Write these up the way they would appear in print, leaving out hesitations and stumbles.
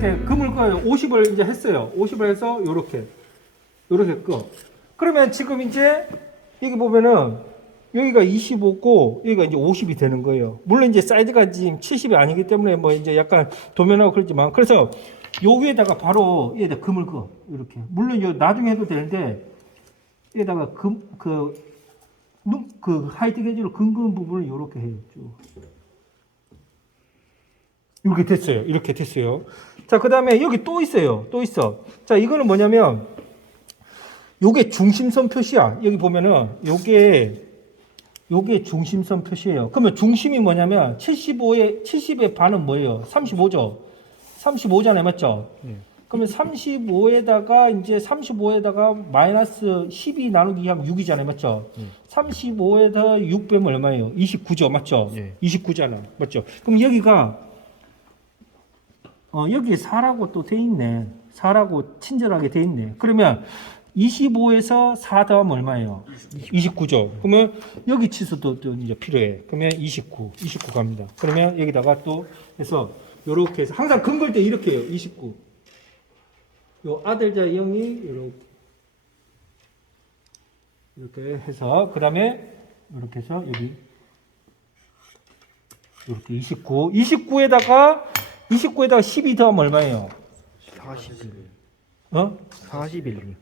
때 금을 꺼요. 50을 이제 했어요. 50을 해서 요렇게 꺼. 그러면 지금 이제 여기 보면은 여기가 25고 여기가 이제 50이 되는 거예요. 물론 이제 사이즈가 지금 70이 아니기 때문에 뭐 이제 약간 도면하고 그렇지만, 그래서 요 위에다가 바로 여기다 금을 꺼. 이렇게. 물론 요 나중에 해도 되는데 여기다가 그 하이트 게이지로 근근 부분을 이렇게 해요. 쭉. 이렇게 됐어요. 이렇게 됐어요. 자, 그 다음에 여기 또 있어요. 또 있어. 자, 이거는 뭐냐면, 요게 중심선 표시야. 여기 보면은, 요게 중심선 표시예요. 그러면 중심이 뭐냐면, 70의 반은 뭐예요? 35죠? 35잖아요. 맞죠? 그러면 35에다가 마이너스 12 나누기 하면 6이잖아요. 맞죠? 35에다 6 빼면 얼마예요? 29죠. 맞죠? 29잖아. 맞죠? 그럼 여기가, 여기에 4라고 또 돼 있네. 4라고 친절하게 돼 있네. 그러면 25에서 4 더하면 얼마예요? 29죠. 그러면 여기 치수도 또 이제 필요해. 그러면 29 갑니다. 그러면 여기다가 또 해서 요렇게 해서 항상 근걸 때 이렇게 해요. 29. 요 아들자 0이 이렇게 해서, 그 다음에 이렇게 해서 여기 이렇게 29에다가 12 더하면 얼마예요? 41. 41.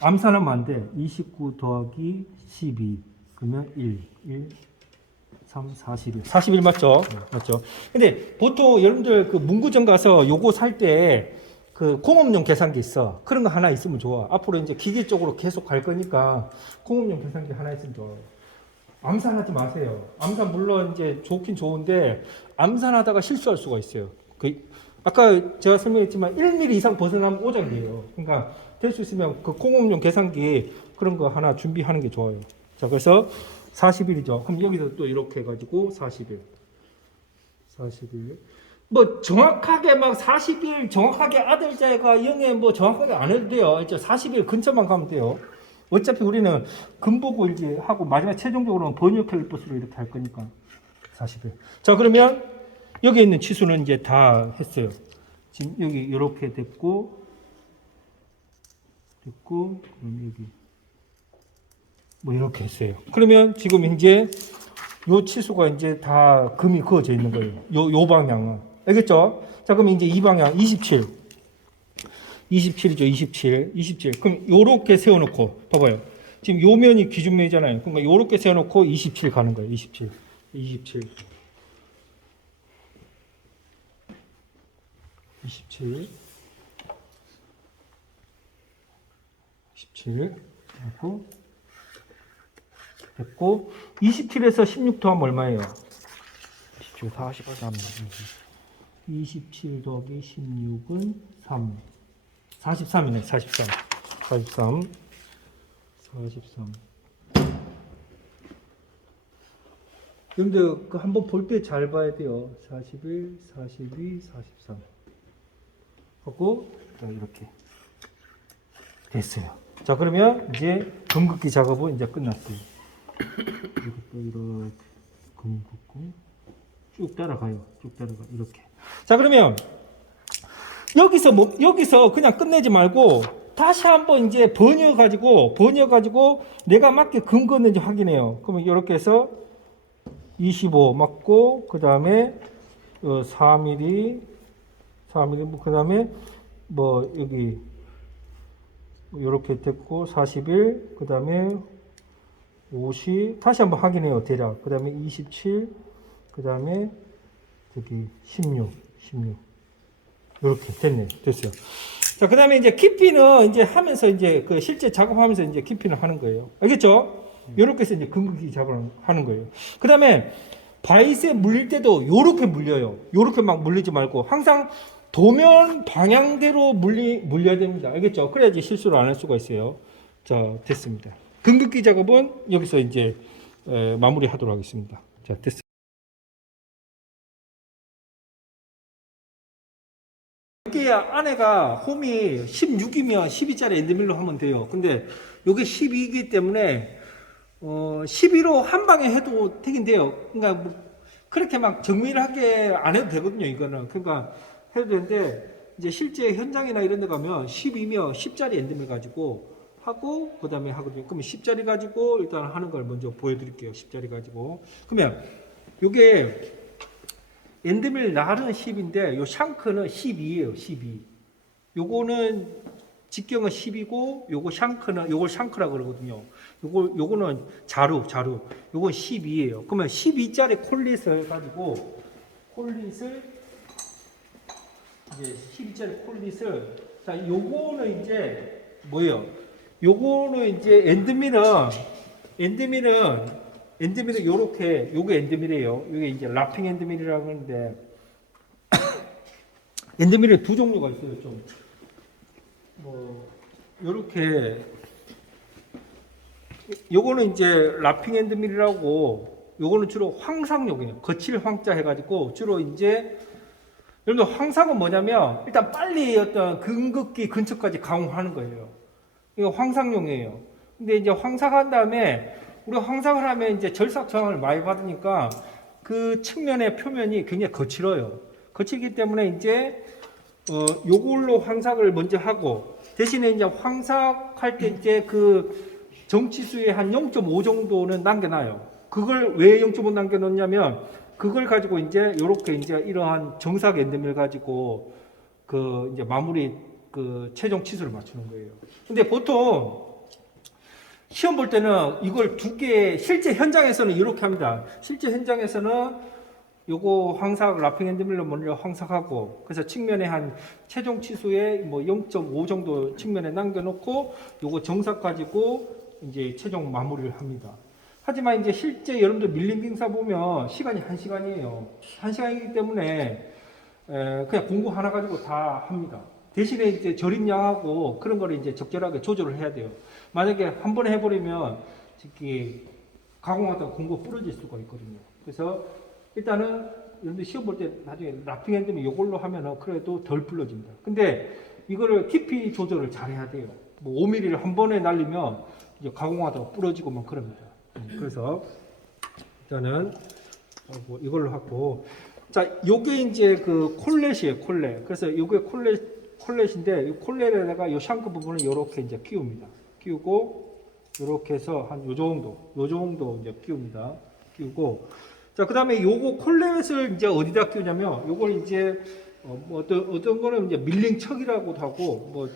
암산하면 안 돼. 29 더하기 12. 그러면 41 맞죠? 맞죠? 근데 보통 여러분들 그 문구점 가서 요거 살 때 그 공업용 계산기 있어. 그런 거 하나 있으면 좋아. 앞으로 이제 기계 쪽으로 계속 갈 거니까 공업용 계산기 하나 있으면 좋아. 암산하지 마세요. 암산 물론 이제 좋긴 좋은데 암산하다가 실수할 수가 있어요. 아까 제가 설명했지만 1mm 이상 벗어나면 오작이에요. 그러니까 될 수 있으면 그 공업용 계산기 그런 거 하나 준비하는 게 좋아요. 자, 그래서 41이죠. 그럼 여기서 또 이렇게 해가지고 41. 뭐 정확하게 막 40일 정확하게 아들자가 0에 뭐 정확하게 안 해도 돼요. 이제 40일 근처만 가면 돼요. 어차피 우리는 근보고 이제 하고 마지막 최종적으로는 번역 캘리퍼스로 이렇게 할 거니까 40일. 자, 그러면 여기 있는 치수는 이제 다 했어요. 지금 여기 이렇게 됐고, 그럼 여기 뭐 이렇게 했어요. 그러면 지금 이제 요 치수가 이제 다 금이 그어져 있는 거예요. 요 방향은. 알겠죠? 자, 그럼 이제 이 방향 27. 27이죠. 27. 그럼 요렇게 세워놓고 봐봐요. 지금 요 면이 기준면이잖아요. 그러니까 요렇게 세워놓고 27 가는 거예요. 27. 하고 됐고, 27에서 16 더하면 얼마예요? 27, 43. 27 더하기 16은 3. 43이네. 43. 근데 그 한번 볼 때 잘 봐야 돼요. 41, 42, 43 하고 이렇게 됐어요. 자, 그러면 이제 금긋기 작업은 이제 끝났어요. 이것도 이렇게 금 긋고 쭉 따라가요. 이렇게. 자, 그러면 여기서 그냥 끝내지 말고 다시 한번 이제 번여 가지고 내가 맞게 금 긋는지 확인해요. 그러면 이렇게 해서 25 맞고, 그 다음에 4mm, 그 다음에 뭐 여기 이렇게 됐고 41, 그 다음에 50, 다시 한번 확인해요. 대략. 그 다음에 27, 그 다음에 저기 16 이렇게 됐어요. 자, 그 다음에 이제 깊이는 이제 하면서 이제 그 실제 작업하면서 이제 깊이를 하는 거예요. 알겠죠? 이렇게 해서 이제 금극기 작업을 하는 거예요. 그 다음에 바이스에 물릴 때도 요렇게 물려요. 요렇게 막 물리지 말고 항상 도면 방향대로 물려야 됩니다. 알겠죠? 그래야지 실수를 안 할 수가 있어요. 자, 됐습니다. 금극기 작업은 여기서 이제 마무리 하도록 하겠습니다. 자, 됐습니다. 이게 안에가 홈이 16이면 12짜리 엔드밀로 하면 돼요. 근데 이게 12이기 때문에 12로 한 방에 해도 되긴 돼요. 그러니까 뭐 그렇게 막 정밀하게 안 해도 되거든요. 이거는. 그러니까 해도 되는데 이제 실제 현장이나 이런 데 가면 10이면 10짜리 엔드밀 가지고 하고 그다음에 하거든요. 그러면 10짜리 가지고 일단 하는 걸 먼저 보여드릴게요. 10짜리 가지고. 그러면 요게 엔드밀 날은 10인데 요 샹크는 12예요. 12. 요거는 직경은 10이고 요거 샹크는 요걸 샹크라고 그러거든요. 요거는 자루. 요건 12예요. 그러면 12짜리 콜릿을 가지고 콜릿을 이제 12짜리 콜릿을 자, 요거는 이제 뭐예요? 요거는 이제 엔드밀은 요렇게 요게 엔드밀이에요. 요게 이제 라핑 엔드밀이라고 하는데 엔드밀은 두 종류가 있어요. 좀 뭐 요렇게 요거는 이제 라핑 엔드밀이라고 요거는 주로 황상용이에요. 거칠 황자 해가지고 주로 이제 여러분들 황상은 뭐냐면 일단 빨리 어떤 근극기 근처까지 강화하는 거예요. 이거 황상용이에요. 근데 이제 황상한 다음에 우리 황상을 하면 이제 절삭 저항을 많이 받으니까 그 측면의 표면이 굉장히 거칠어요. 거칠기 때문에 이제 요걸로 황삭을 먼저 하고 대신에 이제 황삭할 때 이제 그 정치수의 한 0.5 정도는 남겨놔요. 그걸 왜 0.5 남겨놓냐면 그걸 가지고 이제 요렇게 이제 이러한 정삭 엔드밀 가지고 그 이제 마무리 그 최종 치수를 맞추는 거예요. 근데 보통 시험 볼 때는 이걸 두 개, 실제 현장에서는 이렇게 합니다. 실제 현장에서는 요거 황삭 라핑 엔드밀로 먼저 황삭하고 그래서 측면에 한 최종 치수의 뭐 0.5 정도 측면에 남겨놓고 요거 정삭 가지고 이제 최종 마무리를 합니다. 하지만 이제 실제 여러분들 밀림 빙사 보면 시간이 1시간이에요. 1시간이기 때문에 그냥 공구 하나 가지고 다 합니다. 대신에 이제 절임량하고 그런 거를 이제 적절하게 조절을 해야 돼요. 만약에 한 번에 해버리면 특히 가공하다가 공구 부러질 수가 있거든요. 그래서 일단은 여러분들 시험 볼 때 나중에 라핑 엔드밀 이걸로 하면은 그래도 덜 불러집니다. 근데 이거를 깊이 조절을 잘 해야 돼요. 뭐 5mm를 한 번에 날리면 이제 가공하다가 부러지고 막 그럽니다. 그래서 일단은 이걸로 하고 자 요게 이제 그 콜렛이에요. 콜렛. 그래서 요게 콜렛인데 이 콜렛에다가 이 샹크 부분을 이렇게 이제 끼웁니다. 끼우고 이렇게 해서 한 요 정도 이제 끼웁니다. 끼우고 자 그다음에 요거 콜렛을 이제 어디다 끼우냐면 요걸 이제 뭐 어떤 거는 이제 밀링 척이라고도 하고 뭐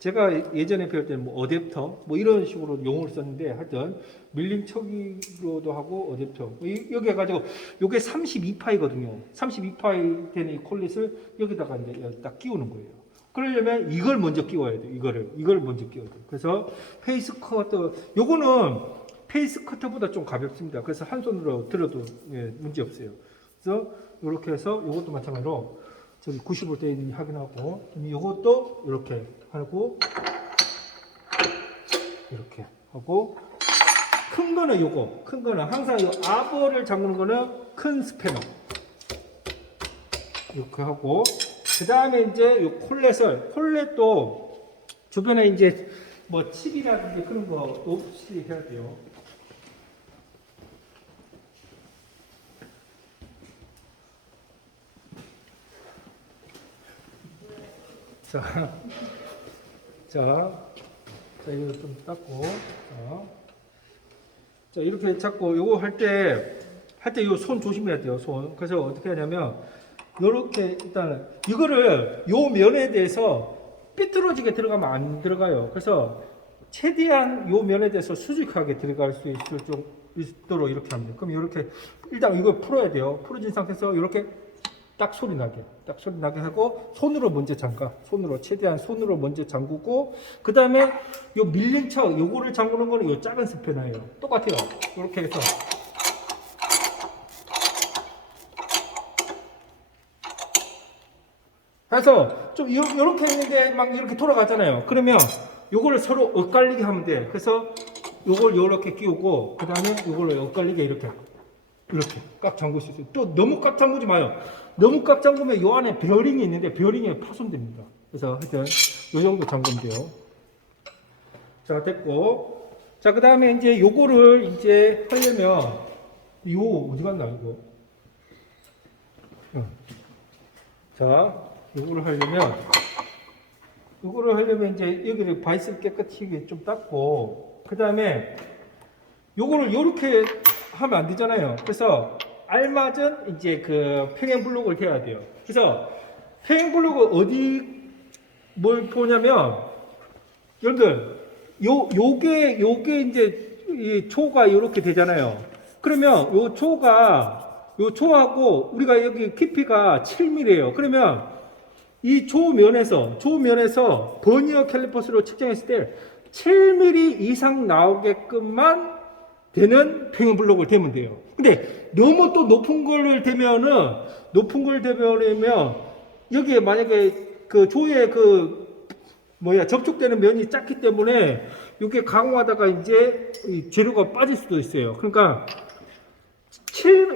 제가 예전에 배울 때는 뭐 어댑터 뭐 이런 식으로 용어를 썼는데 하여튼 밀링 척이로도 하고 어댑터 여기 해가지고 요게 32파이거든요. 32파이 되는 이 콜릿을 여기다가 이제 딱 끼우는 거예요. 그러려면 이걸 먼저 끼워야 돼요. 이걸 먼저 끼워야 돼요. 그래서 페이스 커터 요거는 페이스 커터보다 좀 가볍습니다. 그래서 한 손으로 들어도 문제 없어요. 그래서 이렇게 해서 이것도 마찬가지로 저기 90볼 때 확인하고 이것도 이렇게 하고 이렇게 하고 큰 거는 요거 큰 거는 항상 이 아버를 잠그는 거는 큰 스패너 이렇게 하고 그 다음에 이제 요 콜렛도 주변에 이제 뭐 칩이라든지 그런 거 없이 해야 돼요. 자, 이거 좀 닦고, 자, 이렇게 잡고, 요거 할 때 요 손 조심해야 돼요, 손. 그래서 어떻게 하냐면, 요렇게, 일단, 이거를 요 면에 대해서 삐뚤어지게 들어가면 안 들어가요. 그래서, 최대한 요 면에 대해서 수직하게 들어갈 수 있도록 이렇게 합니다. 그럼 이렇게, 일단 이걸 풀어야 돼요. 풀어진 상태에서 이렇게 딱 소리 나게 하고 손으로 먼저 최대한 손으로 먼저 잠그고 그 다음에 요 밀린 척 요거를 잠그는 거는 요 작은 스패너예요. 똑같아요. 이렇게 해서 좀 이렇게 했는데 막 이렇게 돌아가잖아요. 그러면 요거를 서로 엇갈리게 하면 돼. 그래서 요걸 요렇게 끼우고 그 다음에 요걸 엇갈리게 이렇게 꽉 잠글 수 있어요. 또 너무 꽉 잠그지 마요. 너무 꽉 잠그면 요 안에 베어링이 있는데 베어링이 파손됩니다. 그래서 하여튼 요 정도 잠그면 돼요. 자, 됐고. 자, 그 다음에 이제 요거를 이제 하려면 요 어디 갔나 이거. 자, 요거를 하려면 이거를 하려면 이제 여기를 바이스 깨끗이 좀 닦고, 그 다음에 요거를 요렇게 하면 안 되잖아요. 그래서 알맞은 이제 그 평행 블록을 대야 돼요. 그래서 평행 블록을 어디 뭘 보냐면, 여러분들 요게 이제 이 초가 이렇게 되잖아요. 그러면 요 초하고 우리가 여기 깊이가 7mm예요. 그러면 이 조면에서 버니어 캘리퍼스로 측정했을 때 7mm 이상 나오게끔만 되는 평행 블록을 대면 돼요. 근데 너무 또 높은 걸 대면은 여기에 만약에 그 조에 접촉되는 면이 작기 때문에 이게 가공하다가 이제 이 재료가 빠질 수도 있어요. 그러니까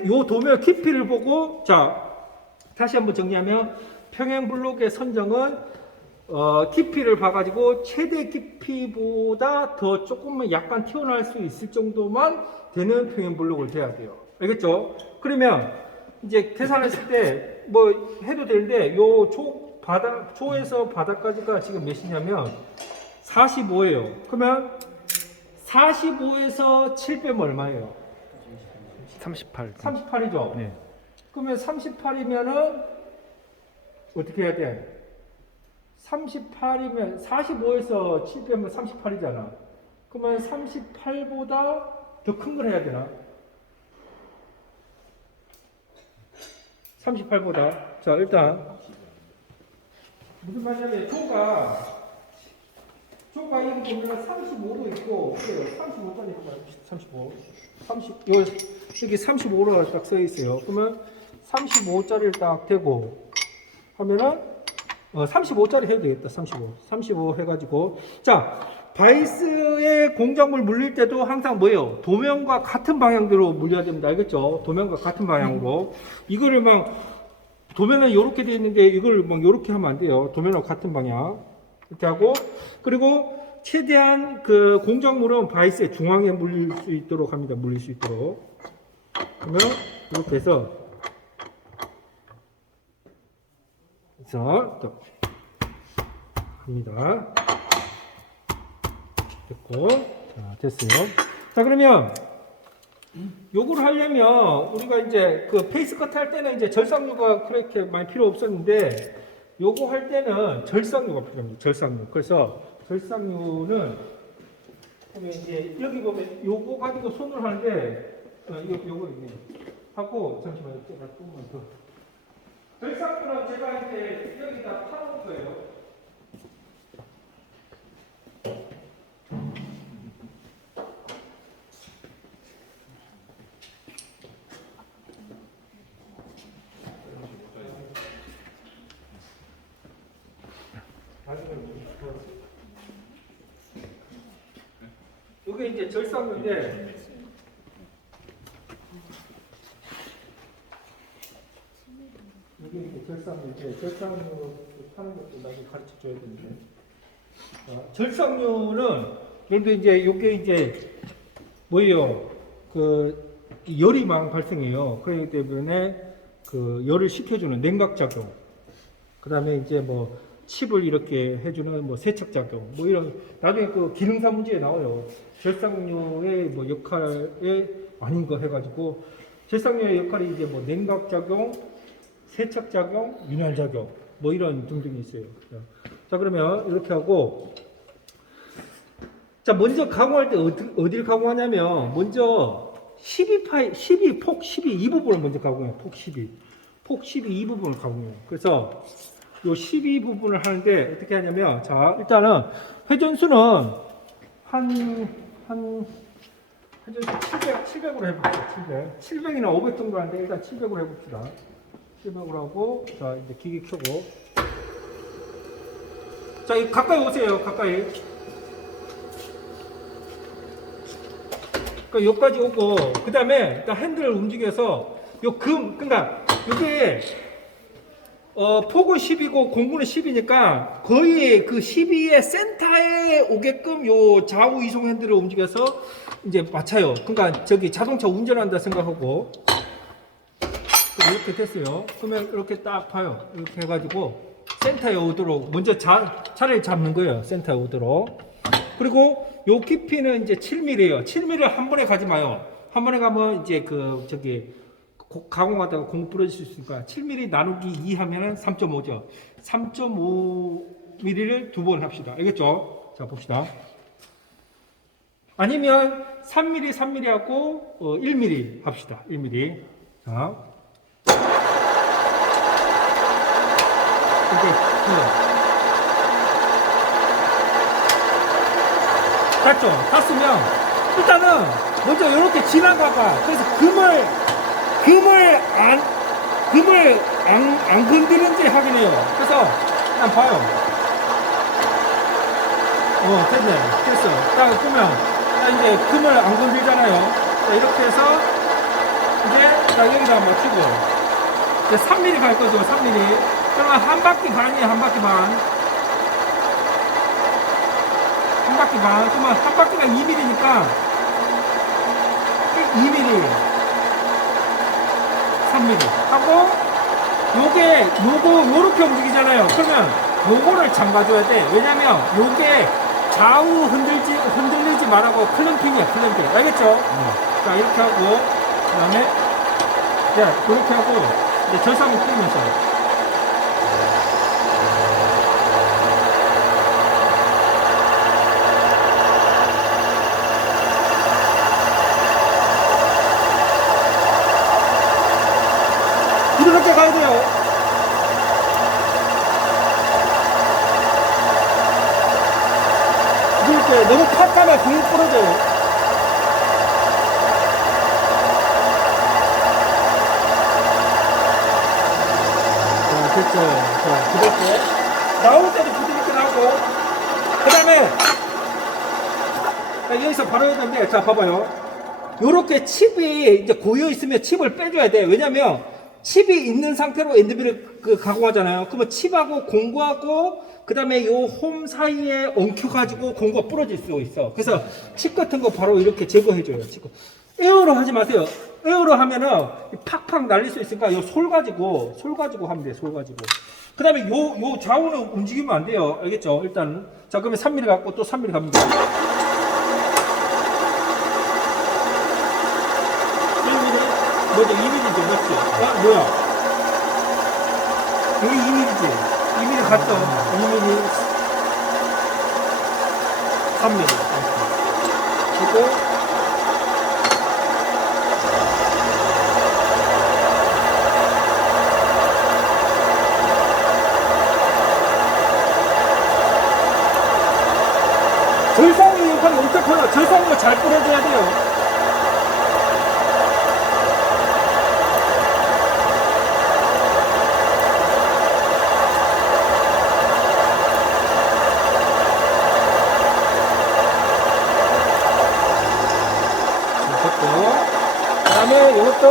요 도면 깊이를 보고, 자, 다시 한번 정리하면 평행 블록의 선정은 깊이를 봐가지고 최대 깊이보다 더 조금만 약간 튀어나올 수 있을 정도만 되는 평행 블록을 대야 돼요. 알겠죠? 그러면 이제 계산했을 때 뭐 해도 되는데 요 초에서 바닥까지가 지금 몇이냐면 45예요. 그러면 45에서 7 빼면 얼마예요? 38. 38이죠? 네. 그러면 38이면은 어떻게 해야 돼? 38이면 45에서 7 빼면 38이잖아. 그러면 38보다 더 큰 걸 해야 되나? 38보다. 자, 일단 무슨 말이냐면 조가 여기 보면 35도 있고, 그래요. 35짜리 35. 여기 35로 딱 써 있어요. 그러면 35짜리를 딱 대고 하면은 35짜리 해도 되겠다. 35 해가지고, 자, 바이스의 공작물 물릴 때도 항상 뭐예요? 도면과 같은 방향대로 물려야 됩니다. 알겠죠? 도면과 같은 방향으로. 이거를 도면은 이렇게 되어 있는데 이걸 이렇게 하면 안 돼요. 도면과 같은 방향. 이렇게 하고, 그리고 최대한 그 공작물은 바이스의 중앙에 물릴 수 있도록 합니다. 물릴 수 있도록. 그러면 이렇게 해서 또 합니다. 됐고, 자, 됐어요. 자, 그러면 요걸 하려면 우리가 이제 그 페이스 커트 할 때는 이제 절삭류가 그렇게 많이 필요 없었는데, 요거 할 때는 절삭류가 필요합니다. 절삭류. 그래서 절삭류는 이제 여기 보면 요거 가지고 손을 하는데, 요거 하고, 잠시만요. 제가 조금만 더. 절삭류는 제가 이제 여기다 파놓을 거예요. 이게 이제 절삭류인데, 이게 이제 절삭류인데, 절삭류 파는 것도 나중에 가르쳐 줘야 되는데, 절삭류는 그런데 이제 이게 이제 뭐예요? 그 열이 막 발생해요. 그렇기 때문에 그 열을 식혀주는 냉각 작용. 그 다음에 이제 뭐 칩을 이렇게 해주는 뭐 세척 작용, 뭐 이런 나중에 그 기능사 문제에 나와요. 절삭류의 뭐 역할에 아닌 거 해가지고 절삭류의 역할이 이제 뭐 냉각 작용, 세척 작용, 윤활 작용, 뭐 이런 등등이 있어요. 자, 그러면 이렇게 하고, 자, 먼저 가공할 때 어디를 가공하냐면 먼저 폭 12 이 부분을 먼저 가공해요. 폭 12 이 부분을 가공해요. 그래서 요 12 부분을 하는데 어떻게 하냐면, 자, 일단은 회전수는 회전수 700으로 해볼게요. 700이나 500 정도 하는데 일단 700으로 해봅시다. 700으로 하고, 자, 이제 기기 켜고, 자, 가까이 오세요. 가까이. 그러니까 여기까지 오고, 그 다음에 일단 핸들을 움직여서 그러니까 이게 폭은 10이고 공구는 10이니까 거의 그 12의 센터에 오게끔 요 좌우 이송 핸들을 움직여서 이제 맞춰요. 그러니까 저기 자동차 운전한다 생각하고, 이렇게 됐어요. 그러면 이렇게 딱 봐요. 이렇게 해가지고 센터에 오도록 먼저 자리를 잡는 거예요. 센터에 오도록. 그리고 요 깊이는 이제 7mm예요. 7mm를 한 번에 가지 마요. 한 번에 가면 이제 가공하다가 공 부러질 수 있으니까 7mm 나누기 2 하면은 3.5죠. 3.5mm를 두 번 합시다. 알겠죠? 자, 봅시다. 아니면 3mm, 3mm 하고 1mm 합시다. 1mm. 자. 이렇게 땄죠? 땄으면 일단은 먼저 이렇게 지나가봐. 그래서 금을 안 건드는지 확인해요. 그래서 그냥 봐요. 됐네. 됐어. 딱 보면 이제 금을 안 건들잖아요. 자, 이렇게 해서 이제 여기다 맞추고 이제 3mm 갈 거죠. 3mm. 그러면 한 바퀴 반이에요. 한 바퀴 반. 한 바퀴 반. 그러면 한 바퀴가 2mm니까 2mm, 3mm 하고 요렇게 움직이잖아요. 그러면 요거를 잠가줘야 돼. 왜냐면 요게 좌우 흔들리지 말라고 클램핑이야. 클램핑. 알겠죠? 자, 이렇게 하고 그 다음에 이렇게 하고 이제 절삭을 끼면서 부드럽게 가야 돼요. 이렇게 너무 팍 가면 공이 부러져요. 자, 됐죠. 자, 부드럽게. 나올 때도 부드럽게 나오고. 그 다음에, 여기서 바로 해야 되는데, 자, 봐봐요. 요렇게 칩이 이제 고여 있으면 칩을 빼줘야 돼. 왜냐면, 칩이 있는 상태로 엔드빌을 가공하잖아요. 그러면 칩하고 공구하고 그 다음에 요 홈 사이에 엉켜가지고 공구가 부러질 수 있어. 그래서 칩 같은 거 바로 이렇게 제거해줘요. 에어로 하지 마세요. 에어로 하면은 팍팍 날릴 수 있으니까 요 솔 가지고 하면 돼. 솔 가지고. 그 다음에 요 좌우는 움직이면 안 돼요. 알겠죠? 일단 자, 그러면 3mm 갖고 또 3mm 갑니다. 뭐죠? 2mm죠, 맞지? 뭐야? 여기 2mm지? 2mm 갔죠? 2mm, 3mm. 그리고, 절상의 역할이 엄청 커요. 절상으로 잘 뿌려줘야 돼요. 그 다음에 이것도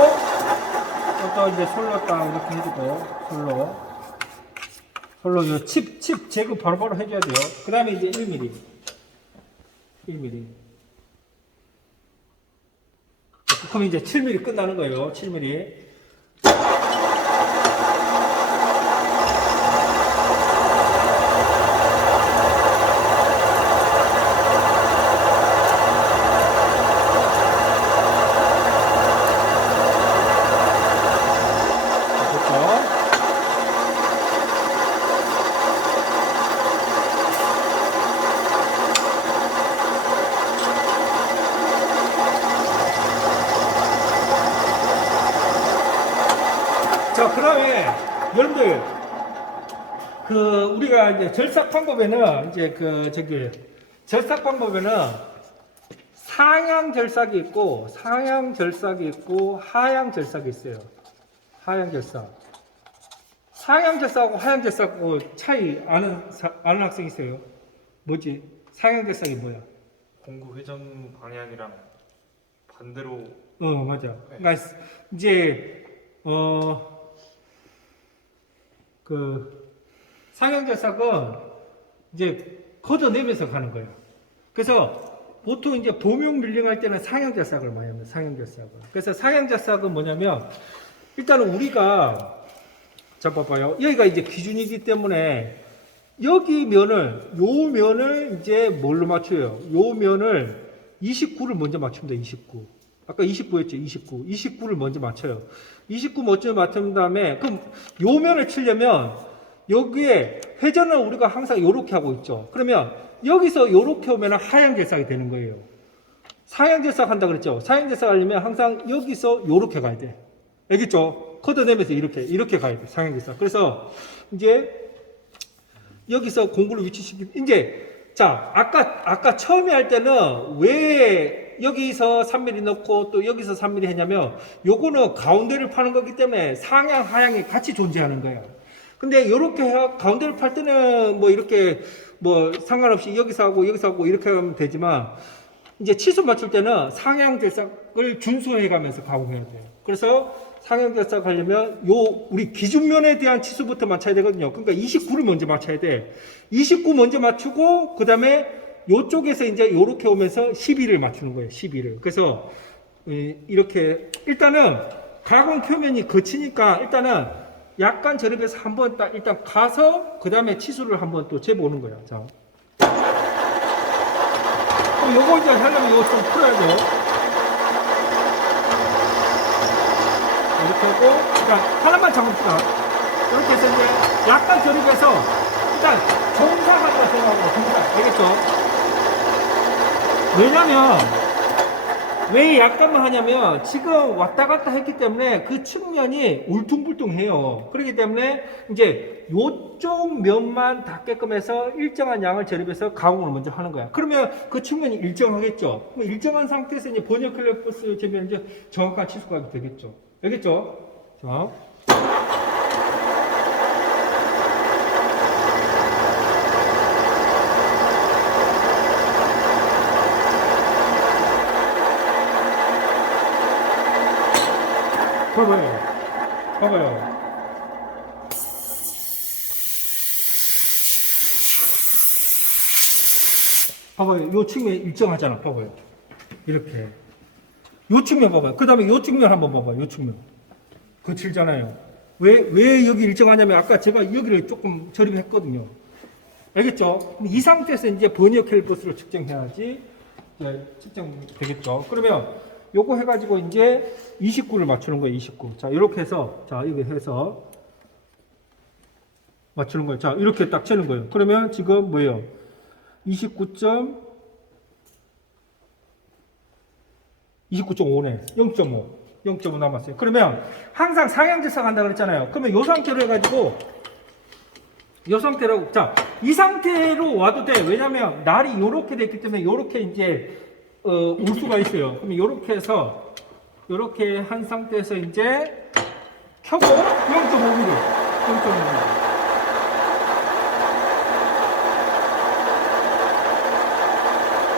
이제 솔로 딱 이렇게 해주고, 솔로 요 칩 제거 바로바로 해줘야 돼요. 그 다음에 이제 1mm. 그럼 이제 7mm 끝나는 거예요. 7mm. 자, 그 다음에, 여러분들, 우리가 이제 절삭 방법에는, 절삭 방법에는 상향 절삭이 있고, 하향 절삭이 있어요. 하향 절삭. 상향 절삭하고 하향 절삭하고 차이 아는 학생 있어요? 뭐지? 상향 절삭이 뭐야? 공구 회전 방향이랑 반대로. 맞아. 그러니까, 이제, 상향절삭은 이제 걷어내면서 가는 거예요. 그래서 보통 이제 범용 밀링 할 때는 상향절삭을 많이 합니다. 상향절삭을. 그래서 상향절삭은 뭐냐면 일단은 우리가 자, 봐봐요. 여기가 이제 기준이기 때문에 여기 면을, 요 면을 이제 뭘로 맞춰요? 요 면을 29를 먼저 맞춥니다. 29. 아까 29였죠? 29. 29를 먼저 맞춰요. 29 먼저 맞춘 다음에, 그럼 요 면을 치려면 여기에 회전을 우리가 항상 요렇게 하고 있죠. 그러면 여기서 요렇게 오면 하향 질삭이 되는 거예요. 사양 질삭 한다 그랬죠? 사양 질삭 하려면 항상 여기서 요렇게 가야 돼. 알겠죠? 걷어내면서 이렇게 가야 돼. 사양 질삭. 그래서 이제 여기서 공구를 위치시키, 이제, 자, 아까 처음에 할 때는 왜 여기서 3mm 넣고 또 여기서 3mm 했냐면, 요거는 가운데를 파는 거기 때문에 상향, 하향이 같이 존재하는 거예요. 근데 요렇게 가운데를 팔 때는 뭐 이렇게 뭐 상관없이 여기서 하고 이렇게 하면 되지만, 이제 치수 맞출 때는 상향 질삭을 준수해 가면서 가공해야 돼요. 그래서 상향 질삭 하려면 우리 기준면에 대한 치수부터 맞춰야 되거든요. 그러니까 29를 먼저 맞춰야 돼. 29 먼저 맞추고 그다음에 요쪽에서 이제 요렇게 오면서 12를 맞추는 거예요. 12를. 그래서 이렇게 일단은 가공 표면이 거치니까 일단은 약간 저렴해서 한번 딱 일단 가서 그다음에 치수를 한번 또 재보는 거예요. 자. 그럼 요거 이제 하려면 요거 좀 풀어야죠. 이렇게 하고, 그러니까 하나만 잡읍시다. 이렇게 해서 이제 약간 저립해서 일단 정사하기라 생각하고 정사. 알겠죠? 왜냐면 왜 약간만 하냐면 지금 왔다 갔다 했기 때문에 그 측면이 울퉁불퉁해요. 그렇기 때문에 이제 요쪽 면만 닿게끔 해서 일정한 양을 저립해서 가공을 먼저 하는 거야. 그러면 그 측면이 일정하겠죠. 그럼 일정한 상태에서 이제 번역 클래퍼스 재면 이제 정확한 치수가 되겠죠. 알겠죠? 자. 봐봐요. 봐봐요. 봐봐요. 요 측면 일정하잖아. 봐봐요. 이렇게. 요 측면 봐봐요. 그 다음에 요 측면 한번 봐봐요. 요 측면. 거칠잖아요. 왜 여기 일정하냐면 아까 제가 여기를 조금 저립했거든요. 알겠죠? 이 상태에서 이제 번역 캘버스를 측정해야지 이제 측정되겠죠. 그러면 요거 해가지고 이제 29를 맞추는 거예요. 29. 자, 이렇게 해서 자, 여기 해서 맞추는 거예요. 자, 이렇게 딱 재는 거예요. 그러면 지금 뭐예요? 29.5네. 0.5 남았어요. 그러면 항상 상향질삭 한다 그랬잖아요. 그러면 요 상태로 해가지고 요 상태로 이 상태로 와도 돼. 왜냐면 날이 요렇게 됐기 때문에 요렇게 이제 올 수가 있어요. 그러면 요렇게 해서 요렇게 한 상태에서 이제 켜고 0.5mm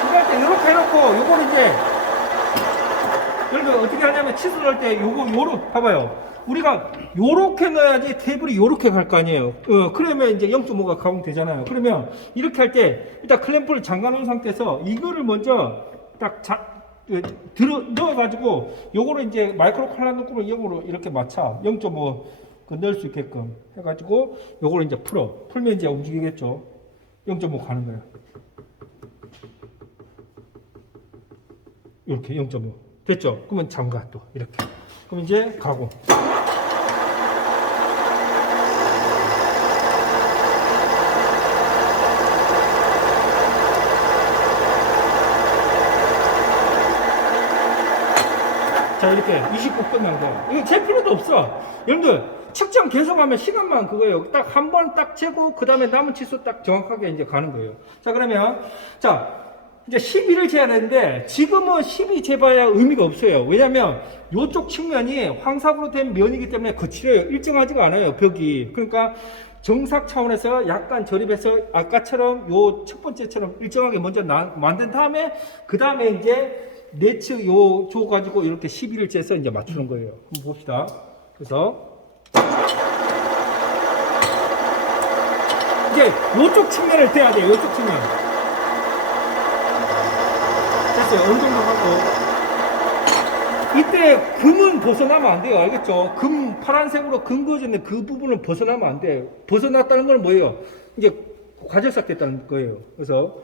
그럴 때 요렇게 해놓고 요거는 이제 여러분 어떻게 하냐면 치수를 할 때 요렇게 봐봐요. 우리가 요렇게 넣어야지 테이블이 요렇게 갈 거 아니에요. 그러면 이제 0.5가 가공되잖아요. 그러면 이렇게 할 때 일단 클램프를 잠가 놓은 상태에서 이거를 먼저 딱 넣어가지고 요거를 이제 마이크로 칼라누크로 0으로 이렇게 맞춰 0.5 넣을 수 있게끔 해가지고 요거를 이제 풀면 이제 움직이겠죠. 0.5 가는 거예요. 이렇게 0.5 됐죠? 그러면 잠가 또 이렇게. 그럼 이제 가공. 자, 이렇게 29 끝난 거. 이거 잴 필요도 없어. 여러분들, 측정 계속하면 시간만 그거예요. 딱 한 번 딱 재고, 그 다음에 남은 치수 딱 정확하게 이제 가는 거예요. 자, 그러면, 이제 12를 재야 되는데, 지금은 12 재봐야 의미가 없어요. 왜냐면, 요쪽 측면이 황사구로 된 면이기 때문에 거칠어요. 일정하지가 않아요, 벽이. 그러니까, 정삭 차원에서 약간 저립해서, 아까처럼, 요 첫 번째처럼 일정하게 먼저 만든 다음에, 그 다음에 이제, 네츠 조 가지고 이렇게 12를 재서 이제 맞추는 거예요. 한번 봅시다. 그래서 이제 요쪽 측면을 떼야 돼요. 요쪽 측면. 됐어요. 어느 정도 하고 이때 금은 벗어나면 안 돼요. 알겠죠? 금, 파란색으로 금 그어졌는데 그 부분을 벗어나면 안 돼요. 벗어났다는 건 뭐예요? 이제 과절삭 됐다는 거예요. 그래서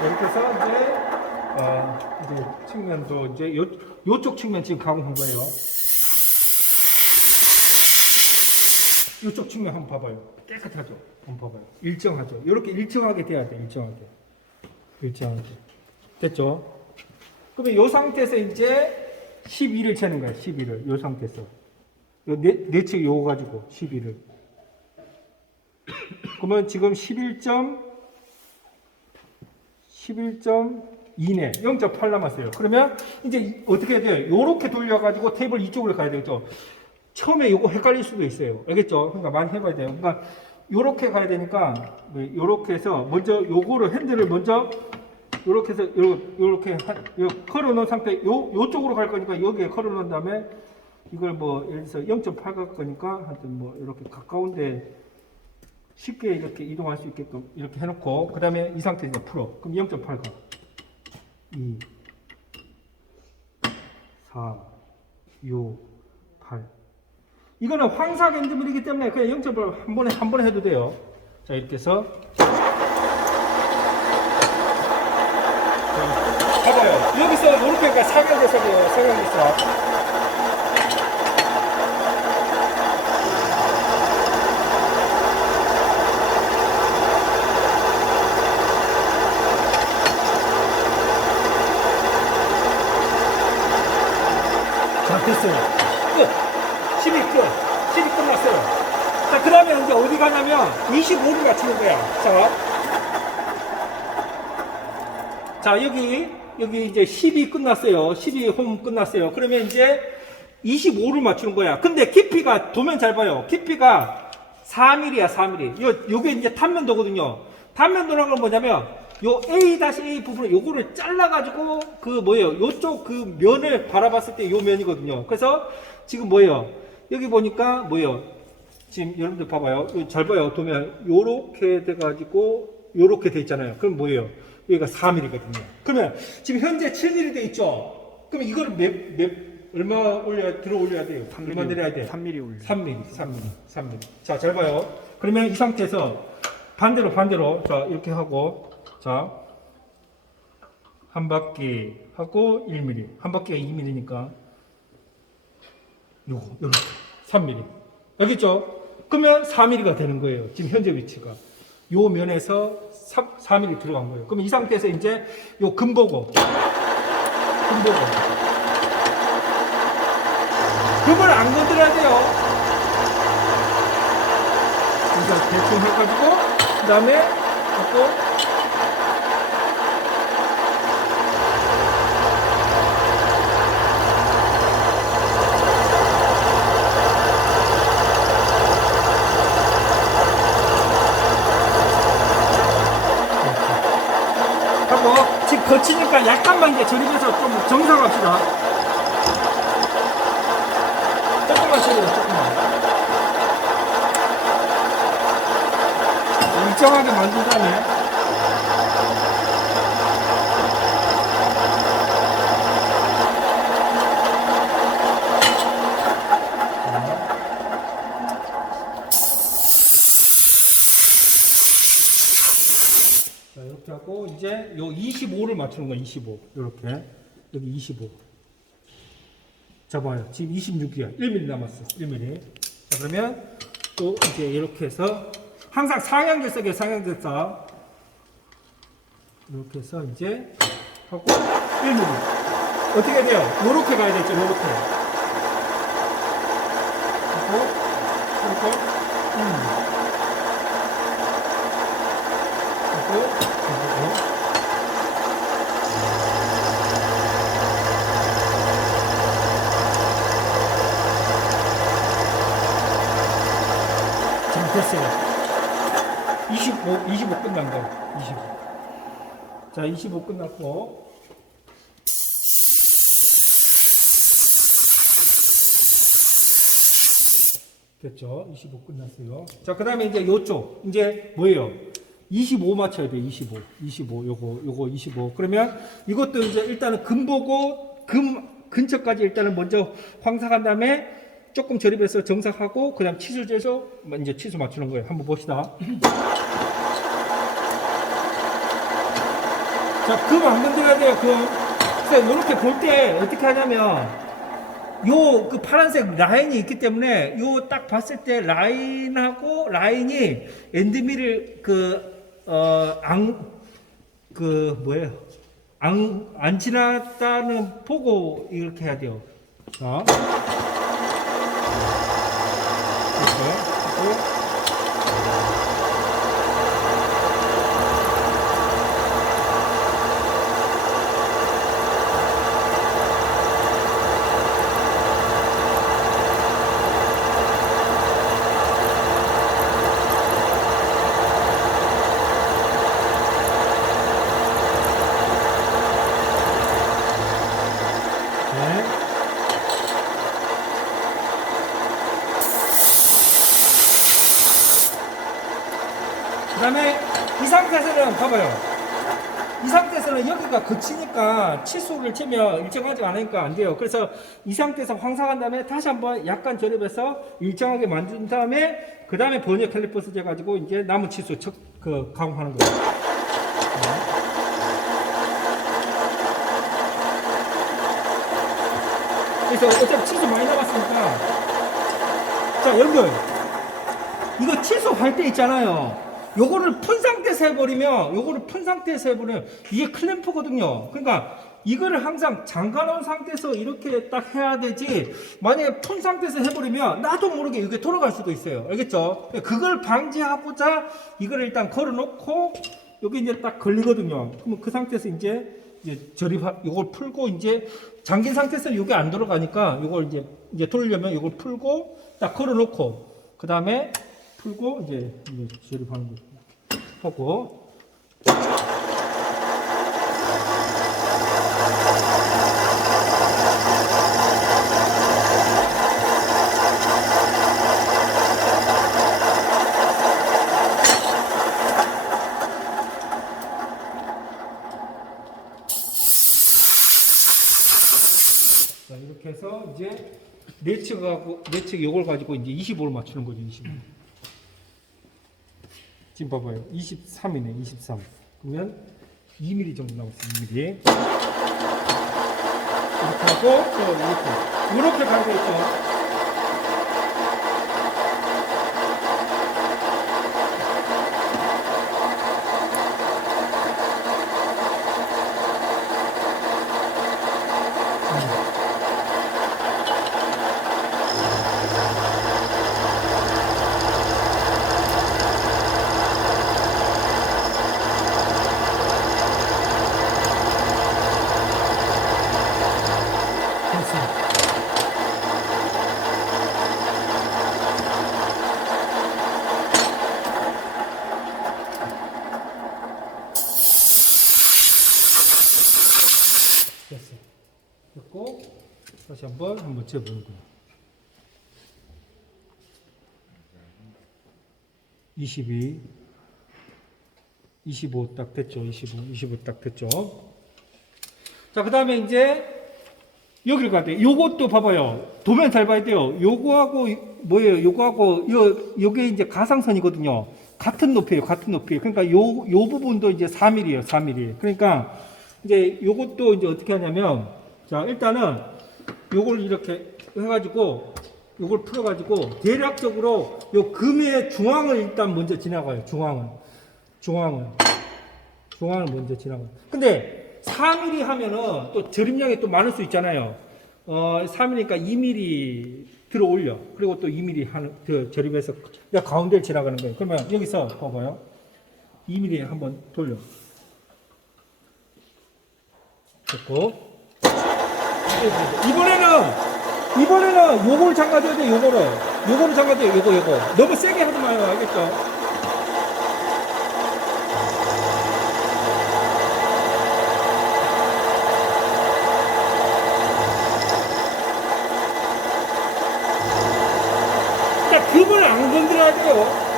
이렇게 해서 이제 측면도 이제 요쪽 측면 지금 가공한 거예요. 요쪽 측면 한번 봐봐요. 깨끗하죠? 한번 봐봐요. 일정하죠? 이렇게 일정하게 돼야 돼. 일정하게. 됐죠? 그러면 이 상태에서 이제 12를 재는 거야. 12를. 이 상태에서. 내측 요거 가지고 12를. 그러면 지금 11.2네. 0.8 남았어요. 그러면 이제 어떻게 해야 돼요? 요렇게 돌려가지고 테이블 이쪽으로 가야 되겠죠? 처음에 요거 헷갈릴 수도 있어요. 알겠죠? 그러니까 많이 해봐야 돼요. 그러니까 요렇게 가야 되니까 요렇게 해서 먼저 요거를 핸들을 먼저 요렇게 해서 요렇게 걸어 놓은 상태 요쪽으로 갈 거니까 여기에 걸어 놓은 다음에 이걸 뭐 예를 들어서 0.8 갈 거니까 하여튼 뭐 이렇게 가까운데 쉽게 이렇게 이동할 수 있게끔 이렇게 해놓고 그 다음에 이 상태에서 풀어. 그럼 0.8 가. 2 4 6 8 이거는 황사 밴드밀이기 때문에 그냥 0.8 한 번에 해도 돼요. 자 이렇게 해서 자, 봐봐요. 여기서 이렇게 상향돼서 돼요. 상향돼서. 자, 됐어요. 끝. 12 끝. 12 끝났어요. 자, 그 다음에 이제 어디 가냐면 25를 맞추는 거야. 자, 여기 이제 12 끝났어요. 12 홈 끝났어요. 그러면 이제 25를 맞추는 거야. 근데 깊이가, 도면 잘 봐요. 깊이가 4mm야, 4mm. 요게 이제 단면도거든요. 단면도라는 건 뭐냐면, 요 A-A 부분을 요거를 잘라가지고 요쪽 그 면을 바라봤을 때 요 면이거든요. 그래서 지금 여기 보니까 지금 여러분들 봐봐요. 잘 봐요. 도면 요렇게 돼가지고 요렇게 돼 있잖아요. 그럼 여기가 4mm거든요. 그러면 지금 현재 7mm 돼 있죠. 그럼 이거를 얼마 들어 올려야 돼요? 3mm, 얼마 내려야 돼? 3mm 올려. 3mm. 자, 잘 봐요. 그러면 이 상태에서 반대로 자 이렇게 하고 자 한 바퀴 하고 1mm, 한 바퀴가 2mm니까 요렇게 3mm. 알겠죠? 그러면 4mm가 되는 거예요. 지금 현재 위치가 요 면에서 4mm 들어간 거예요. 그럼 이 상태에서 이제 요 금보고 금을 안 건드려야 돼요. 그러니까 대충 해가지고 그 다음에 하고 지금 거치니까 약간만 이제 조립해서 좀 정상합시다. 조금만 줄여요, 조금만. 일정하게 만든 다음에 자, 이렇게 하고 이제 요 25를 맞추는 거야. 25 이렇게 여기 25. 자 봐요. 지금 26이야. 1mm 남았어. 1mm. 자 그러면 또 이제 이렇게 해서 항상 상향절삭이에요. 상향절삭. 이렇게 해서 이제 하고 1mm. 어떻게 돼요? 요렇게 가야 되죠. 요렇게. 하고 이렇게 1mm. 하고 지금 됐어요. 25 끝난 거. 25. 자, 25 끝났고. 됐죠? 25 끝났어요. 자, 그 다음에 이제 요쪽. 이제 뭐예요? 25 맞춰야 돼, 25. 요거 25. 그러면 이것도 이제 일단은 금 보고, 금 근처까지 일단은 먼저 황삭한 다음에 조금 절입해서 정삭하고, 그 다음 치수 재서 이제 치수 맞추는 거예요. 한번 봅시다. 자, 금 안 건드려야 돼요, 금. 그래서 이렇게 볼 때 어떻게 하냐면, 요 그 파란색 라인이 있기 때문에 요 딱 봤을 때 라인하고 라인이 엔드밀을 뭐예요? 안 지났다는 보고 이렇게 해야 돼요. 자. 이렇게. 그 다음에 이 상태에서는 봐봐요. 이 상태에서는 여기가 거치니까 치수를 재면 일정하지 않으니까 안 돼요. 그래서 이 상태에서 황삭한 다음에 다시 한번 약간 절입해서 일정하게 만든 다음에 그 다음에 버니어 캘리퍼스 재가지고 이제 남은 치수 가공하는 거예요. 그래서 어차피 치수 많이 남았으니까. 자, 여러분들. 이거 취소할 때 있잖아요. 요거를 푼 상태에서 해버리면, 이게 클램프거든요. 그러니까, 이거를 항상 잠가놓은 상태에서 이렇게 딱 해야 되지, 만약에 푼 상태에서 해버리면, 나도 모르게 이게 돌아갈 수도 있어요. 알겠죠? 그걸 방지하고자, 이걸 일단 걸어놓고, 여기 이제 딱 걸리거든요. 그러면 그 상태에서 이제 요걸 풀고, 이제, 잠긴 상태에서 이게 안 돌아가니까, 요걸 이제 돌리려면 요걸 풀고, 딱 걸어놓고, 그 다음에, 풀고 이제 조립하는 거 하고 자, 이렇게 해서 이제 내측 요걸 가지고 이제 25를 맞추는 거죠. 25. 지금 봐봐요. 23이네, 23. 그러면 2mm 정도 나왔어요, 2mm. 이렇게 하고, 또 이렇게 가고 있죠. 됐어. 됐고, 다시 한번 재보는 거야. 22, 25 딱 됐죠. 25 딱 됐죠. 자, 그 다음에 이제, 여기를 가야 돼. 요것도 봐봐요. 도면 잘 봐야 돼요. 요거하고, 뭐예요? 요거하고, 요게 이제 가상선이거든요. 같은 높이에요. 같은 높이. 그러니까 요 부분도 이제 4mm예요. 4mm. 그러니까, 이제 요것도 이제 어떻게 하냐면, 자, 일단은 요걸 이렇게 해가지고, 요걸 풀어가지고, 대략적으로 요 금의 중앙을 일단 먼저 지나가요. 중앙을 먼저 지나가요. 근데 4mm 하면은 또 절임량이 또 많을 수 있잖아요. 3mm니까 2mm 들어 올려. 그리고 또 2mm 절임해서 가운데를 지나가는 거예요. 그러면 여기서 봐봐요. 2mm 한번 돌려. 됐고. 이번에는 요걸 잠가줘야 돼, 요거를 잠가줘요, 요거. 너무 세게 하지 마요, 알겠죠? 금을 안 건드려야 돼요.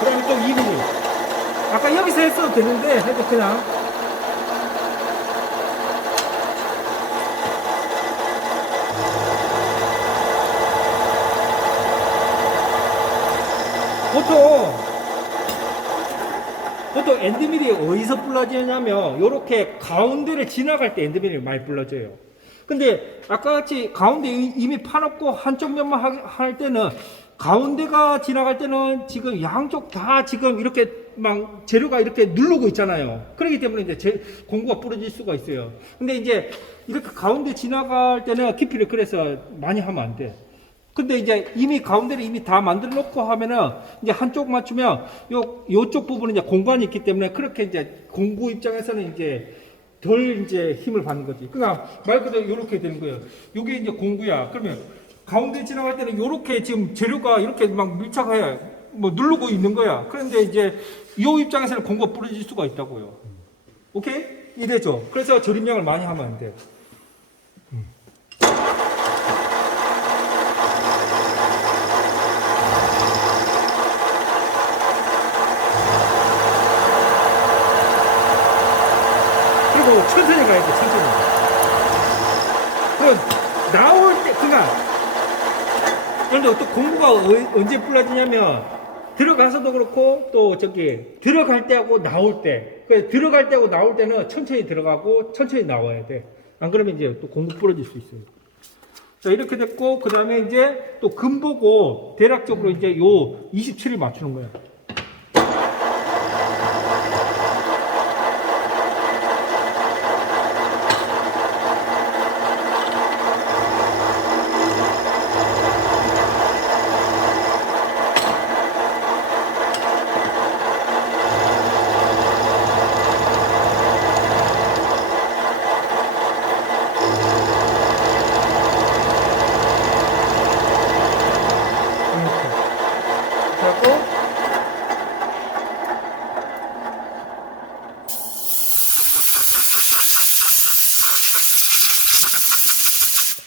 그다음에 또 2mm. 아까 여기서 했어도 되는데 해도 그냥. 보통 엔드밀이 어디서 불러지냐면 요렇게 가운데를 지나갈 때 엔드밀이 많이 불러져요. 근데 아까 같이 가운데 이미 파놓고 한쪽 면만 할 때는 가운데가 지나갈 때는 지금 양쪽 다 지금 이렇게 막 재료가 이렇게 누르고 있잖아요. 그렇기 때문에 이제 공구가 부러질 수가 있어요. 근데 이제 이렇게 가운데 지나갈 때는 깊이를 그래서 많이 하면 안 돼. 근데 이제 이미 가운데를 이미 다 만들어 놓고 하면은 이제 한쪽 맞추면 요쪽 부분은 이제 공간이 있기 때문에 그렇게 이제 공구 입장에서는 이제 덜 이제 힘을 받는 거지. 그러니까 말 그대로 요렇게 되는 거예요. 요게 이제 공구야. 그러면 가운데 지나갈 때는 요렇게 지금 재료가 이렇게 막 밀착해 뭐 누르고 있는 거야. 그런데 이제 요 입장에서는 공구가 부러질 수가 있다고요. 오케이? 이래죠. 그래서 절임량을 많이 하면 안 돼. 천천히 가야 돼, 천천히. 그, 나올 때, 그러니까, 또 공구가 언제 불러지냐면, 들어가서도 그렇고, 또 저기, 들어갈 때하고 나올 때. 그 들어갈 때하고 나올 때는 천천히 들어가고, 천천히 나와야 돼. 안 그러면 이제 또 공구 부러질 수 있어요. 자, 이렇게 됐고, 그 다음에 이제 또 금 보고, 대략적으로 이제 요 27을 맞추는 거야.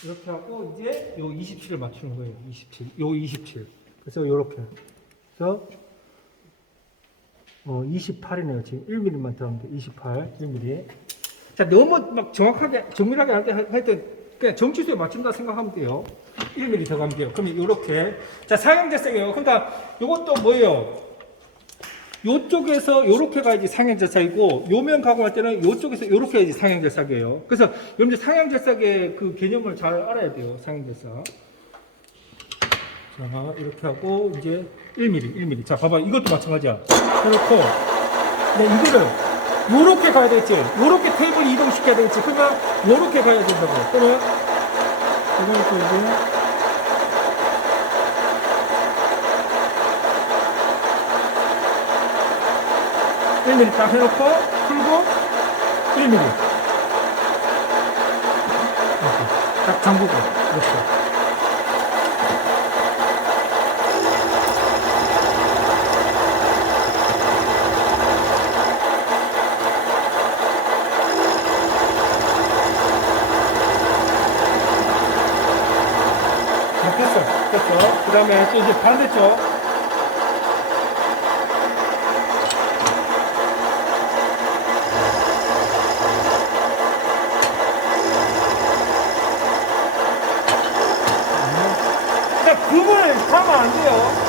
이렇게 하고 이제 요 27을 맞추는 거예요. 27. 요 27. 그래서 요렇게. 그래서 28이네요. 지금 1mm만 들어가면 돼. 28, 1mm. 자, 너무 막 정확하게 정밀하게 할 때 그냥 정치수에 맞춘다 생각하면 돼요. 1mm 들어가면 돼요. 그러면 요렇게. 자, 상향절삭이에요. 그러니까 요것도 뭐예요? 요쪽에서 요렇게 가야지 상향절삭이고 요면 가공할 때는 요쪽에서 요렇게 해야지 상향절삭이에요. 그래서 여러분들 상향절삭의 그 개념을 잘 알아야 돼요. 상향절삭. 자, 이렇게 하고 이제 1mm. 자, 봐봐. 이것도 마찬가지야. 해놓고 네, 이거를 요렇게 가야 되겠지. 요렇게 테이블 이동시켜야 되겠지. 그러면 요렇게 가야 된다고. 그러면 이걸 또 이제 1mm 딱 해놓고 풀고 1mm 이렇게 딱 잠그고 이렇게. 됐어. 그 다음에 또 이제 반대쪽. 금을 타면 안 돼요.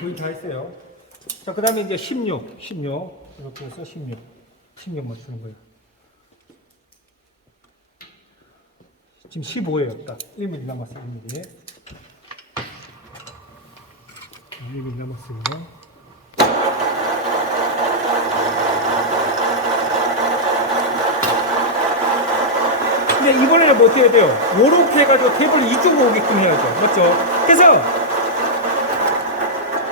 거의 다 했어요. 자, 그 다음에 이제 16. 이렇게 해서 16 맞추는 거예요. 지금 15예요. 딱 1mm 남았어요. 1mm. 1mm 남았어요. 근데 이번에는 뭐 어떻게 해야 돼요? 요렇게 해가지고 테이블이 이쪽으로 오게끔 해야죠. 맞죠? 그래서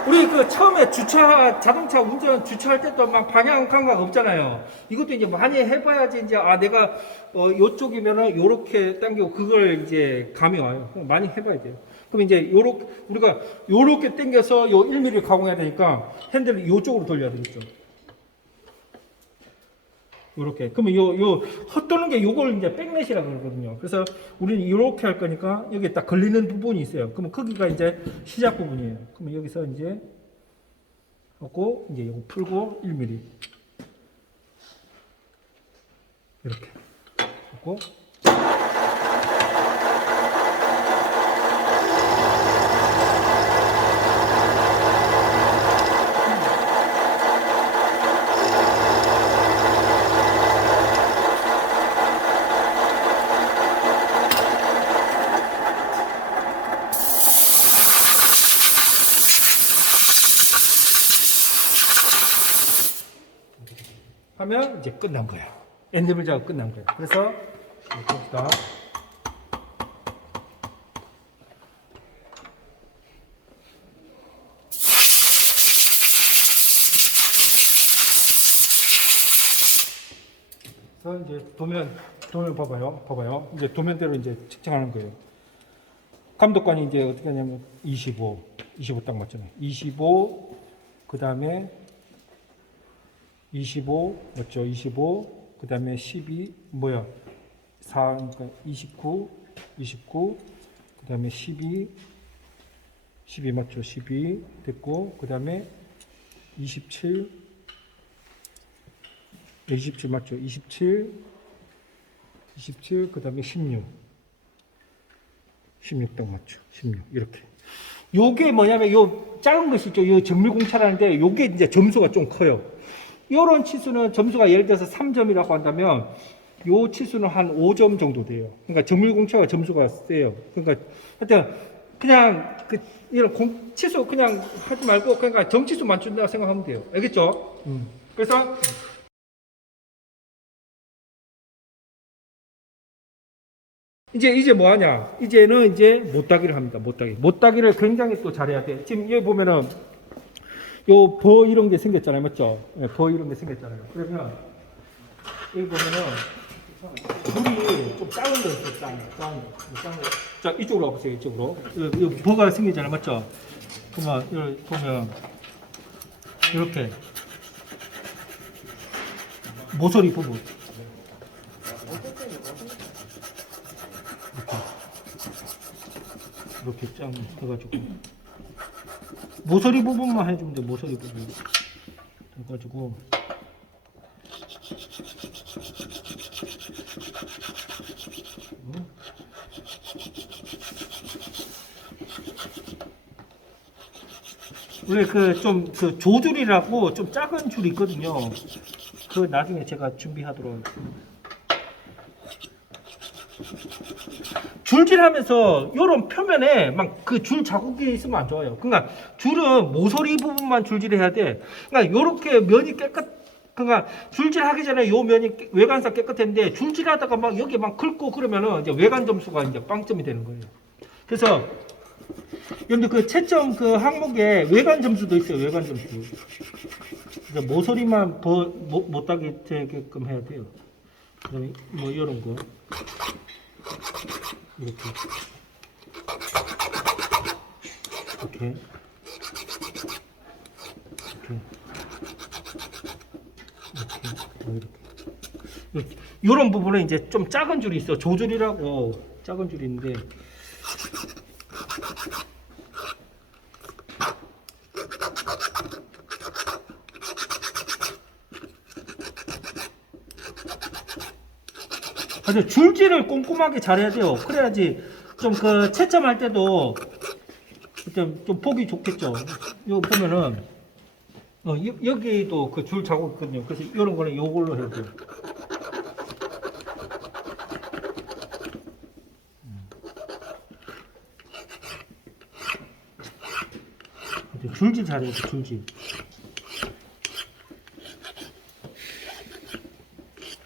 우리 그 처음에 자동차 운전 주차할 때도 막 방향 감각 없잖아요. 이것도 이제 많이 해봐야지 이제 내가 요쪽이면은 요렇게 당기고 그걸 이제 감이 와요. 많이 해봐야 돼요. 그럼 이제 우리가 요렇게 당겨서 요 1mm 가공해야 되니까 핸들을 요쪽으로 돌려야 되겠죠. 요렇게. 그러면 요 헛도는 게 요걸 이제 백넷이라고 그러거든요. 그래서 우리는 요렇게 할 거니까 여기에 딱 걸리는 부분이 있어요. 그러면 거기가 이제 시작 부분이에요. 그러면 여기서 이제 하고 이제 요거 풀고 1mm 이렇게 하고 하면 이제 끝난 거예요. 엔드밀 작업 끝난 거예요. 그래서 이렇게 봅시다. 그래서 이제 도면 봐봐요. 이제 도면대로 이제 측정하는 거예요. 감독관이 이제 어떻게 하냐면 25 딱 맞잖아요. 25 그 다음에 25 맞죠? 25 그 다음에 12 4 그러니까 29 그 다음에 12 맞죠? 12 됐고 그 다음에 27 맞죠? 27 그 다음에 16 딱 맞죠? 16 이렇게. 요게 뭐냐면 요 작은 것이 있죠. 요 정밀공차라는데 요게 이제 점수가 좀 커요. 요런 치수는 점수가 예를 들어서 3점이라고 한다면 요 치수는 한 5점 정도 돼요. 그러니까 정밀공차가 점수가 세요. 그러니까 하여튼 그냥 이런 치수 그냥 하지 말고 그러니까 점치수만 준다고 생각하면 돼요. 알겠죠? 그래서 이제 뭐 하냐? 이제는 이제 못따기를 합니다. 못따기를 굉장히 또 잘해야 돼. 지금 여기 보면은 요 버 이런 게 생겼잖아요. 맞죠? 네, 버 이런 게 생겼잖아요. 그러면 여기 보면은 물이 좀 작은 거 있어요. 작은 거. 자, 이쪽으로 와보세요. 이쪽으로. 이 버가 생기잖아요. 맞죠? 그러면 여기 보면 이렇게 모서리 부분 이렇게 짱 해가지고 모서리 부분만 해주면 돼. 모서리 부분 해가지고 원래 그 조줄이라고 좀 작은 줄이 있거든요. 그 나중에 제가 준비하도록 하겠습니다. 줄질하면서 요런 표면에 막 그 줄 자국이 있으면 안 좋아요. 그러니까 줄은 모서리 부분만 줄질해야 돼. 그러니까 요렇게 면이 그러니까 줄질하기 전에 요 면이 외관상 깨끗했는데 줄질하다가 막 여기 막 긁고 그러면은 이제 외관 점수가 이제 빵점이 되는 거예요. 그래서 여러분들 그 채점 그 항목에 외관 점수도 있어요. 외관 점수. 이제 모서리만 못 따게 되게끔 해야 돼요. 그다음에 뭐 이런 거. 이렇게 이런 부분에 이제 좀 작은 줄이 있어. 조줄이라고 작은 줄이 있는데 아주 줄질을 꼼꼼하게 잘해야 돼요. 그래야지 좀 그 채점할 때도 좀 보기 좋겠죠. 이거 보면은 여기도 그 줄 자국 있거든요. 그래서 이런 거는 요걸로 해야 돼요. 줄질 잘해야 돼. 줄질.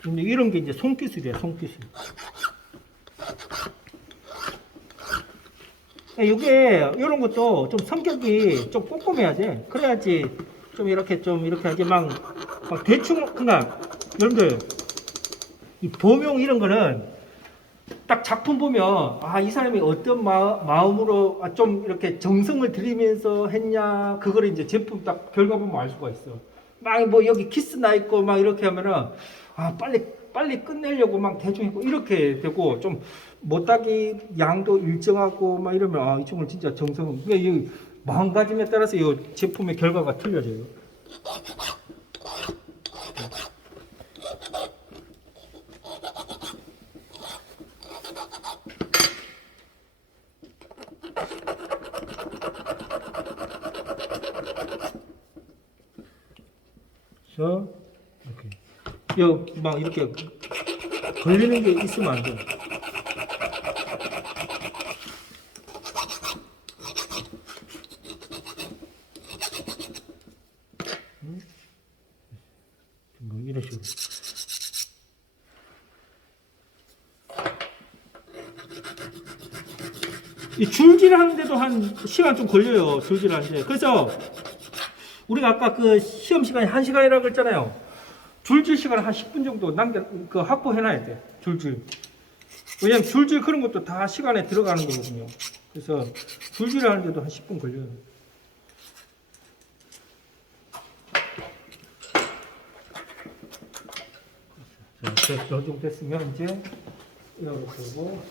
근데 이런 게 이제 손기술이야. 손기술. 이게 이런 것도 좀 성격이 좀 꼼꼼해야 돼. 그래야지 좀 이렇게 하지 막 대충 그냥 여러분들 이 범용 이런 거는 딱 작품 보면 아 이 사람이 어떤 마음으로 좀 이렇게 정성을 들이면서 했냐 그거를 이제 제품 딱 결과 보면 알 수가 있어. 막 뭐 여기 키스 나 있고 막 이렇게 하면은 아 빨리 끝내려고 막 대충 했고 이렇게 되고 좀 못하기 양도 일정하고 막 이러면 아 이 친구는 진짜 정성. 그러니까 이 마음가짐에 따라서 이 제품의 결과가 틀려져요. 그래서 이렇게 막 이렇게 걸리는 게 있으면 안 돼. 뭐 이런 식으로. 이 줄질 하는데도 한 시간 좀 걸려요. 줄질 하는데. 그래서 우리가 아까 그 시험 시간이 1시간이라고 그랬잖아요. 줄질 시간 한 10분 정도 확보해놔야 돼. 줄질. 왜냐면 줄질 그런 것도 다 시간에 들어가는 거거든요. 그래서 줄질 하는데도 한 10분 걸려요. 자, 이 정도 됐으면 이제 이렇게 하고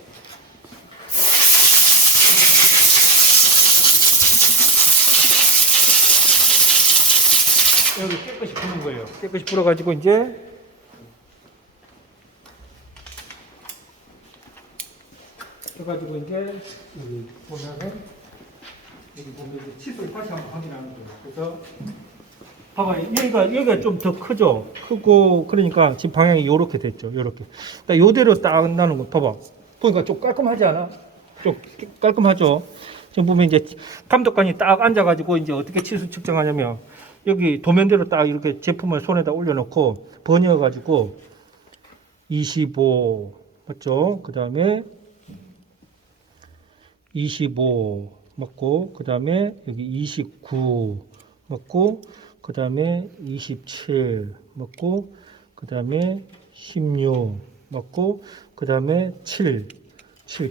여기 깨끗이 부는 거예요. 깨끗이 불어가지고 이제 해가지고 이제 여기 보면은 여기 보면 이제 치수를 다시 한번 확인하는 거예요. 그래서 봐봐요. 여기가 좀 더 크죠. 크고 그러니까 지금 방향이 이렇게 됐죠. 이렇게. 그러니까 요대로 딱 나는 거 봐봐. 보니까 좀 깔끔하지 않아? 좀 깔끔하죠. 지금 보면 이제 감독관이 딱 앉아가지고 이제 어떻게 치수 측정하냐면 여기 도면대로 딱 이렇게 제품을 손에다 올려놓고 번역해가지고 25 맞죠? 그 다음에 25 맞고 그 다음에 여기 29 맞고 그 다음에 27 맞고 그 다음에 16 맞고 그 다음에 7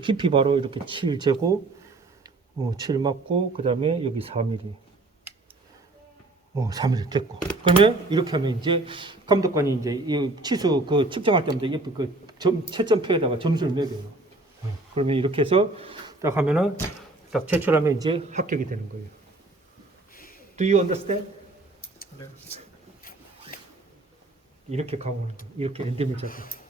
깊이 바로 이렇게 7 제곱 7 맞고 그 다음에 여기 4mm 3mm 됐고 그러면 이렇게 하면 이제 감독관이 이제 이 치수 그 측정할 때마다 옆에 그 채점표에다가 점수를 매겨요. 그러면 이렇게 해서 딱 하면은 딱 제출하면 이제 합격이 되는 거예요. Do you understand? 네. 이렇게 가고 이렇게 엔딩을 잡고.